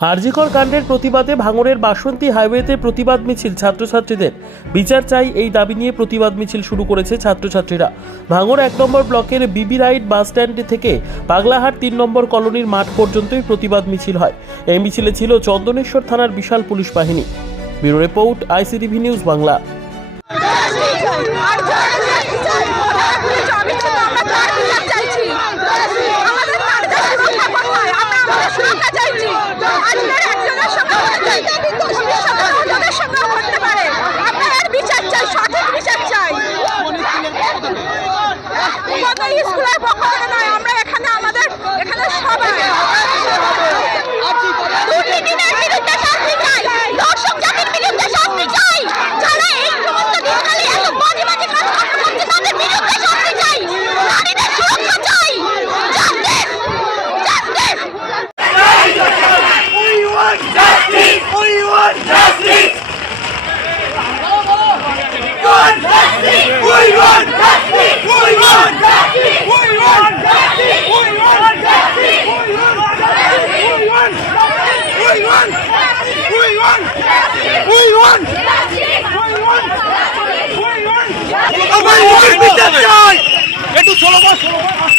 আরজিকর কাণ্ডের প্রতিবাদে ভাঙড়ের বাসন্তী হাইওয়েতে প্রতিবাদ মিছিল ছাত্রছাত্রীদের। বিচার চাই এই দাবি নিয়ে প্রতিবাদ মিছিল শুরু করেছে ছাত্রছাত্রীরা। ভাঙড় এক নম্বর ব্লকের বিবি রাইড বাস স্ট্যান্ড থেকে পাগলাহাট তিন নম্বর কলোনির মাঠ পর্যন্তই প্রতিবাদ মিছিল হয়। এই মিছিলে ছিল চন্দনেশ্বর থানার বিশাল পুলিশ বাহিনী। Bureau report ICTV news Bangla. স্কুলের পক্ষ থেকে নয় আমরা এখানে আমাদের এখানে সবাই We won! We won! We won! We won! We চাই একটু চলো বস চলো বস